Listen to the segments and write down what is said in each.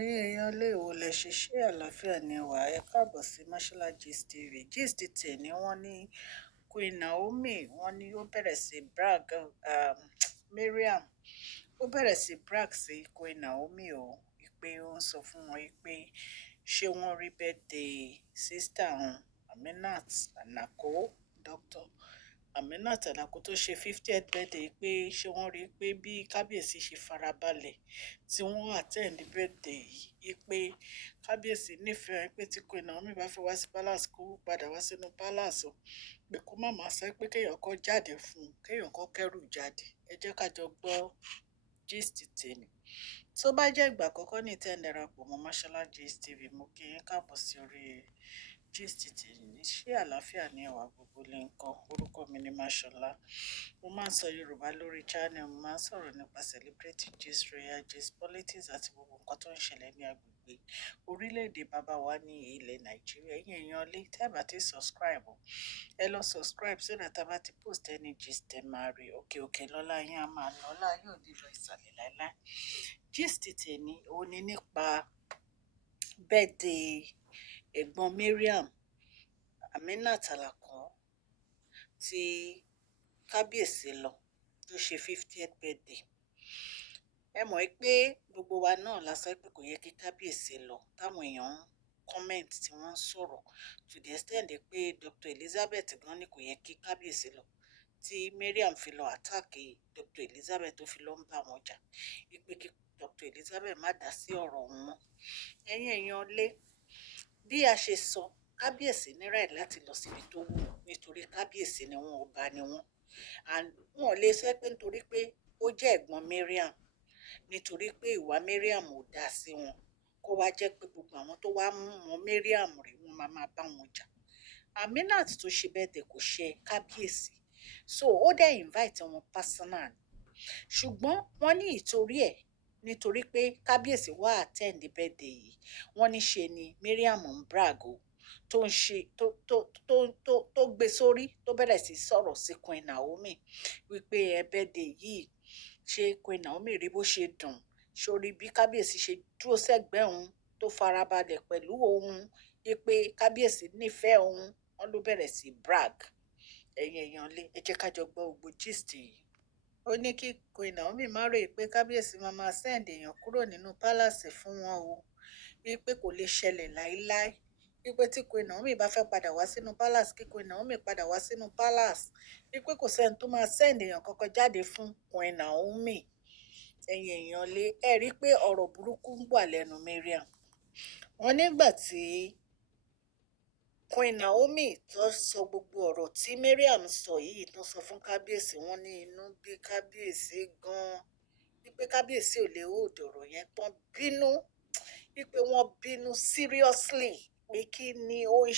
Ẹ̀yin èèyàn ilé ìwò lẹ ṣe ṣé àlàáfíà ni wà ẹ káàbọ̀ sí Mashola Gist TV. Gist tèmi wọ́n ní Queen Naomi wọ́n ní ó bẹ̀rẹ̀ sí brag Mariam ó bẹ̀rẹ̀ sí brag sí Queen Naomi o pé ó ń sọ fún wọn pé ṣé wọ́n rí birthday sister wọn Aminat Anako doctor Aminat Anako tó ṣe 50th birthday pé ṣé wọ́n rí i pé bí kábíyèsí ṣe farabalẹ̀ tí wọ́n attend birthday yìí pé kábíyèsí nífẹ̀ẹ́ pé tí Queen Naomi bá fẹ́ wá sí palace kó padà wá sínú palace o pé kó má máa sọ pé kéèyàn kọ́ jáde fún un kéèyàn kọ́ kẹ́rù jáde. Ẹ jẹ́ ká jọ gbọ́ gist tèmi. Tó bá jẹ́ ìgbà àkọ́kọ́ ní tẹ́ ẹ darapọ̀ mọ́ Mashola Gist TV, mo kí yín káàbọ̀ sí orí gist tèmi. Ṣé àlàáfíà ní ẹwà gbogbo lè nǹkan? Orúkọ mi ni Mashola. Mo máa ń sọ Yorùbá lórí channel, mo máa ń sọ̀rọ̀ nípa celebrity gist, royal gist, politics àti gbogbo nǹkan tó ń ṣẹlẹ̀ ní agbègbè orílẹ̀-èdè bàbá wa ní ilẹ̀ Nàìjíríà. Ẹ̀yin èèyàn lè tẹ́ bá ti subscribe ẹ lọ subscribe so that tá bá ti post any gist ẹ máa rí òkè òkè lọ́lá yín á máa lọ́lá yóò ní lọ ìsàlẹ̀ láíláí. Gist tèmi ó ní nípa birthday ẹ̀gbọ́n Mariam Aminat Alako tí kábíyèsí lọ tó ṣe 50th birthday. Ẹ mọ̀ pé gbogbo wa náà la sọ pé kò yẹ kí kábíyèsí lọ táwọn èèyàn ń comment tí wọ́n ń sọ̀rọ̀ to the extent pé Dr. Elizabeth gan ni kò yẹ kí kábíyèsí lọ tí Mariam fi lọ attack Dr. Elizabeth tó fi lọ ń bá wọn jà wípé kí Dr. Elizabeth má dá sí ọ̀rọ̀ wọn mọ́. Ẹ̀yin èèyàn lé bí a ṣe sọ kábíyèsí ní right láti lọ síbi tó wù nítorí kábíyèsí ni wọn ọba ni wọn and wọn lè sọ pé nítorí pé ó jẹ́ ẹ̀gbọ́n Mariam nítorí pé ìwà Mariam ò dá sí wọn kó wá jẹ́ pé gbogbo àwọn tó wá mọ Mariam rè wọn máa bá wọn jà. Aminat tó ṣe birthday kò ṣe kábíyèsí so ó dẹ̀ invite wọn personal ṣùgbọ́n wọ́n ní ìtorí ẹ̀ nítorí pé kábíyèsí wá attend birthday yìí wọ́n ní ṣe ni Mariam ń brag o tó ń ṣe tó gbé sórí tó bẹ̀rẹ̀ sí sọ̀rọ̀ sí Queen Naomi wípé birthday yìí ṣe Queen Naomi rí bó ṣe dùn sórí bí kábíyèsí ṣe dúró sẹ́gbẹ̀ẹ́ òun tó farabalẹ̀ pẹ̀lú òun wípé kábíyèsí nífẹ̀ẹ́ òun wọ́n ló bẹ̀rẹ̀ sí brag. Ẹ̀yin èèyàn lé ẹ jẹ́ ká jọ gbọ́ gbogbo gist yìí. Ó ní kí Queen Naomi má rò pé kábíyèsí máa send èèyàn kúrò nínú palace fún wọn o wípé kò lè ṣẹlẹ̀ láíláí wípé tí Queen Naomi bá fẹ́ padà wá sínú palace kí Queen Naomi padà wá sínú palace wípé kò sẹ́ni tó máa send èèyàn kankan jáde fún Queen Naomi. Ẹ̀yin èèyàn lé ẹ rí pé ọ̀rọ̀ burúkú ń wà lẹ́nu Mariam. Wọ́n nígbà tí Queen Naomi tó sọ gbogbo ọ̀rọ̀ tí Mariam sọ yìí tó sọ fún kábíyèsí wọ́n ní inú bí kábíyèsí gan-an wípé kábíyèsí ò lè hold ọ̀rọ̀ yẹn tán bínú wípé wọ́n bínú seriously pé kí ni ó ń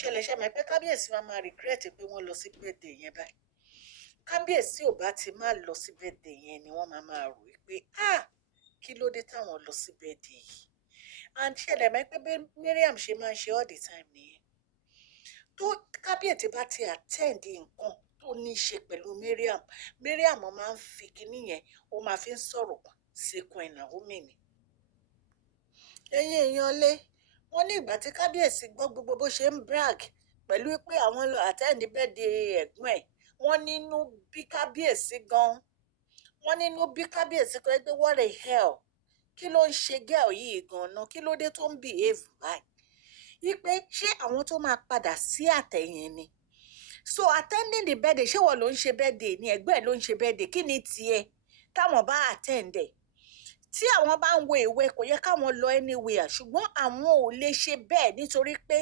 ṣẹlẹ̀ ṣe mọ̀ pé kábíyèsí máa regret pé wọ́n lọ sí birthday yẹn báyìí. Kábíyèsí ò bá ti máa lọ sí birthday yẹn ni wọ́n máa rò wípé kí ló dé táwọn lọ sí birthday yìí and ṣẹlẹ̀ mọ́ pé Mariam ṣe máa ń ṣe all the time nìyẹn tó kábíyèsí bá ti attend nǹkan tó ní í ṣe pẹ̀lú Mariam máa ń fi kinní yẹn ó máa fi ń sọ̀rọ̀ sí Queen Naomi ni. Ẹ̀yin èèyàn lé wọ́n ní ìgbà tí kábíyèsí gbọ́ gbogbo bó ṣe ń brag pẹ̀lú pé àwọn lọ attend birthday ẹ̀gbọ́n ẹ̀ wọ́n nínú bí kábíyèsí gan-an wọ́n nínú bí kábíyèsí kan pé what the hell kí ló ń ṣe girl yìí gan-an kí ló dé tó ń behave báyìí wípé ṣé àwọn tó máa padà sí àtẹ̀yìn ni so attending the birthday ṣé wọ́n ló ń ṣe birthday ni ẹ̀gbọ́n ẹ̀ ló ń ṣe birthday kí ni tiẹ̀ táwọn bá attend ẹ̀ tí àwọn bá ń wo ìwé kò yẹ káwọn lọ anywhere ṣùgbọ́n àwọn ò lè ṣe bẹ́ẹ̀ nítorí pé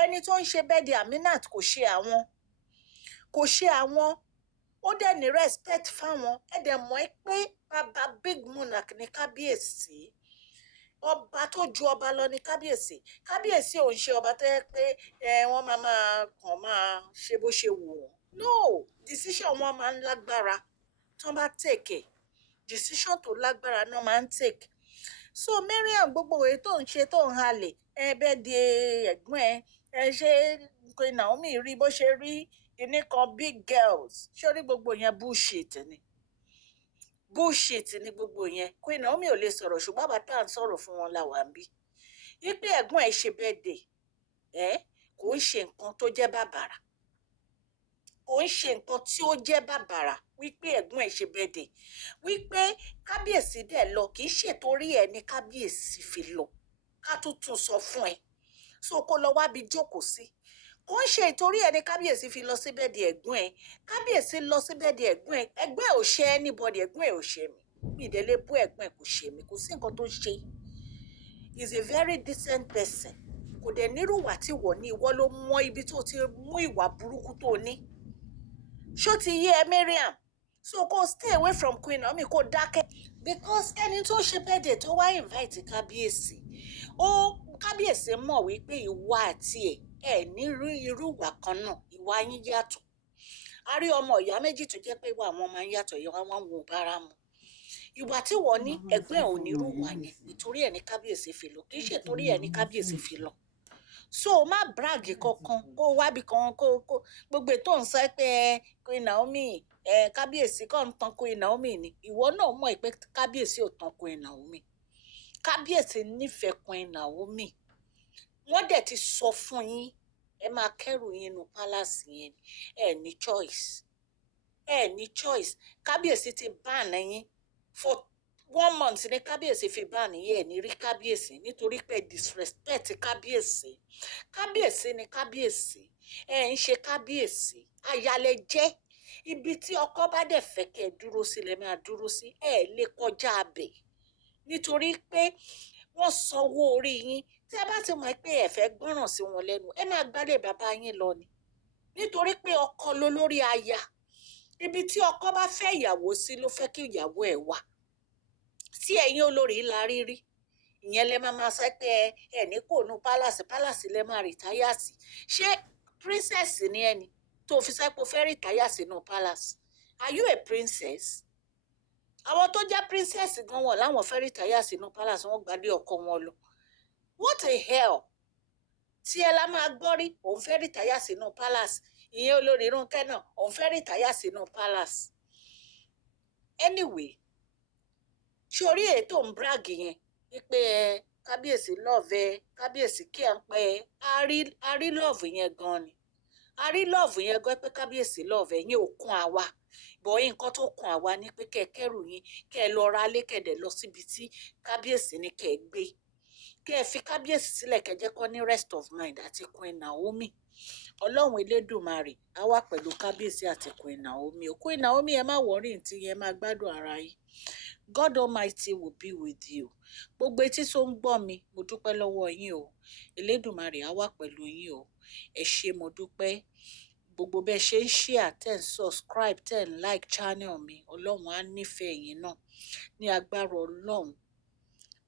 ẹni tó ń ṣe birthday Aminat kò ṣe àwọn ó dẹ̀ ní respect fáwọn ẹ dẹ̀ mọ̀ pé bàbá big monarch ní kábíyèsí ọba tó ju ọba lọ ní kábíyèsí ò ń ṣe ọba tó yẹ pé wọ́n máa ṣe bó ṣe wù wọ́n no decision wọn máa ń lágbára tó bá take decision tó lágbára náà máa ń take so Mariam gbogbo èyí tó ń ṣe tó ń halẹ̀ birthday ẹ̀gbọ́n ẹ ṣe Queen Naomi rí bó ṣe rí kinní kan big girls ṣé orí gbogbo yẹn bullshit ni bullshit ni gbogbo yẹn. Queen Naomi ò lè sọ̀rọ̀ ṣùgbọ́n bàbá tá à ń sọ̀rọ̀ fún wọn láwa ń bí wípé ẹ̀gbọ́n ẹ̀ ṣe birthday kò ń ṣe nǹkan tó jẹ́ bàbàrà, kò ń ṣe nǹkan tí ó jẹ́ bàbàrà wípé ẹ̀gbọ́n ẹ̀ ṣe birthday, wípé kábíyèsí dẹ̀ lọ kì í ṣètorí ẹ̀ ní kábíyèsí fi lọ, ká tún sọ fún ẹ so kó lọ wábi jókòó sí, kò ń ṣe ìtorí ẹni kábíyèsí fi lọ sí bẹ́ẹ̀dì ẹ̀gbọ́n ẹ̀, kábíyèsí lọ sí bẹ́ẹ̀dì ẹ̀gbọ́n ẹ̀, ẹ̀gbọ́n ẹ̀ ò ṣe anybody, ẹ̀gbọ́n ẹ̀ ò ṣe mí, mi ìdẹ́lé bú ẹ̀gbọ́n ẹ̀ kò ṣe mí, kò sí nǹkan tó ṣe, he is a very decent person, kò dẹ̀ nírú ìwà tí wọ́n ní, ìwọ ló mọ ibi tó ti mú ìwà burúkú tó ní, ṣó ti yé ẹ Mariam, so kó stay away from Queen Naomi kó dákẹ́ because ẹni tó ṣe bẹ́ẹ̀dì tó wá invite kábíyèsí, kábíyèsí mọ̀ wípé ìwà àti ẹ̀ ní irú ìwà kan náà, ìwà yín yàtọ̀, a rí ọmọ ìyá méjì tó jẹ́ pé ìwà àwọn máa ń yàtọ̀, ìwà wọn wò bára mu, ìwà tí wọ́n ní ẹgbẹ́ ò ní irú ìwà yẹn, nítorí ẹ̀ ní kábíyèsí fi lọ, kì í ṣe torí ẹ̀ ní kábíyèsí fi lọ, so má brag kankan kó wábi kan kó gbogbo ètò ń sọ pé Queen Naomi kábíyèsí kàn ń tan Queen Naomi ni, ìwọ náà mọ̀ pé kábíyèsí ò tan Queen Naomi, kábíyèsí nífẹ̀ẹ́ Queen Naomi, wọ́n dẹ̀ ti sọ fún yín ẹ máa kẹ́rù yín nu palace yẹn ẹ ní choice, ẹ ní choice, kábíyèsí ti ban yín for 1 month ní kábíyèsí fi ban yín ẹ ní rí kábíyèsí nítorí pé disrespect kábíyèsí, kábíyèsí ni kábíyèsí, ẹ ń ṣe kábíyèsí, àyàlẹ̀ jẹ́ ibi tí ọkọ bá dẹ̀ fẹ́ kẹ́ ẹ dúró sí lẹ máa dúró sí, ẹ lè kọjá abẹ̀ nítorí pé wọ́n sanwó orí yín, tí ẹ bá ti mọ̀ pé ẹ fẹ́ gbọ́ràn sí wọn lẹ́nu ẹ máa gbálé bàbá yín lọ ni, nítorí pé ọkọ ló lórí aya, ibi tí ọkọ bá fẹ́ ìyàwó sí ló fẹ́ kí ìyàwó ẹ̀ wà, tí ẹ̀yin olórí la rírí ìyẹn lẹ máa sọ pé ẹ ní kò nu palace lẹ máa rìtáyà sí, ṣé princess ni ẹni tó fi sọ pé ó fẹ́ rìtáyà sínú palace, are you a princess? Àwọn tó jẹ́ princess gan wọn láwọn fẹ́ rìtáyà sínú palace, wọ́n gbadé ọkọ wọn lọ, what a hell, tí ẹ la máa gbọ́ rí òun fẹ́ rìtáyà sínú palace, ìyẹn olórí Rónkẹ́ náà òun fẹ́ rìtáyà sínú palace, anyway sórí ètò ń brag yẹn wípé kábíyèsí love kábíyèsí kí ẹ ń pẹ́ a rí love yẹn gan ni, a rí love yẹn gan pé kábíyèsí love yẹn ò kún àwa, bọ̀ nǹkan tó kún àwa ni pé kẹ́ ẹ kẹ́rù yín kẹ́ ẹ lọ ra lé kẹ́dẹ̀ lọ síbi tí kábíyèsí ní kẹ́ ẹ gbé, kẹ́ ẹ fi kábíyèsí sílẹ̀ kẹ́ jẹ́ kó ní rest of mind àti Queen Naomi, ọlọ́run elédùmarè á wà pẹ̀lú kábíyèsí àti Queen Naomi, Queen Naomi ẹ má wọrí ntí yẹn máa gbádùn ara yín, God Almighty will be with you, gbogbo etí tó ń gbọ́ mi mo dúpẹ́ lọ́wọ́ yín o, elédùmarè á wà pẹ̀lú yín o, ẹ ṣé mo dúpẹ́, gbogbo bẹ́ẹ̀ ṣe ń share tẹ́ ń subscribe tẹ́ ń like channel mi, ọlọ́run á nífẹ̀ẹ́ yín náà ní agbára ọlọ́run,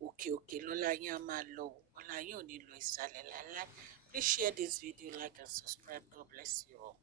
òkè òkè lọ́lá yín á máa lọ, ọlá yín ò ní lọ ìsàlẹ̀ láéláé. Please share this video, like and subscribe. God bless you all.